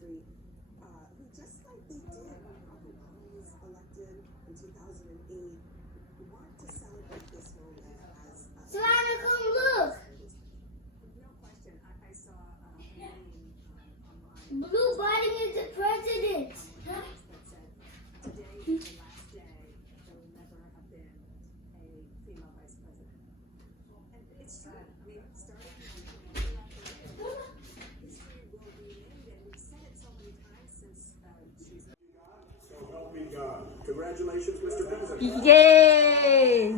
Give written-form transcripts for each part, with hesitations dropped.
country, who just like they did when Barack Obama was elected in 2008, want to celebrate this moment as Savannah, come look! No question. I saw a meme online. Blue Biden is the president. That said, today is the last day there will never have been a female vice president. And it's true. I mean, starting history will be made, and we've said it so many times since she's. So help me God. Congratulations, Mr. President. Yay!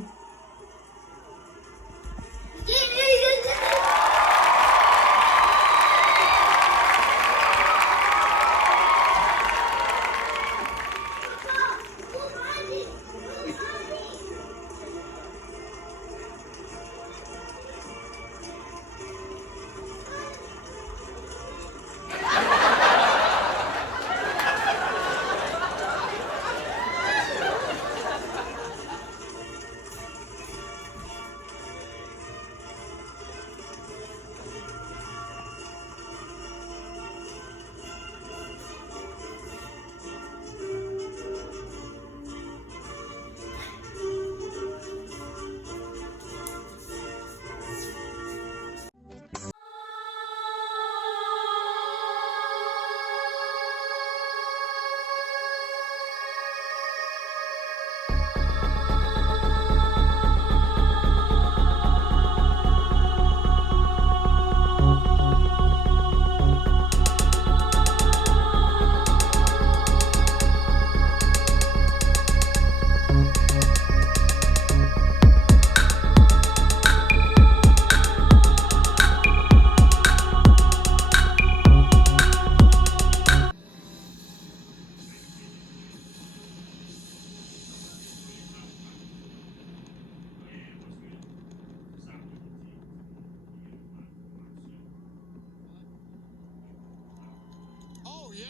Oh, yeah.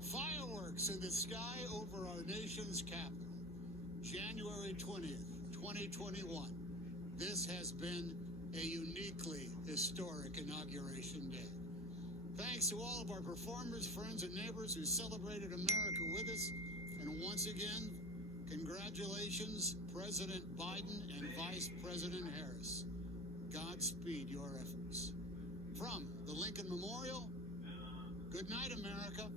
Fireworks in the sky over our nation's capital. January 20th, 2021. This has been a uniquely historic inauguration day. Thanks to all of our performers, friends, and neighbors who celebrated America with us. And once again, congratulations, President Biden and Vice President Harris. Godspeed your efforts. From the Lincoln Memorial, good night, America.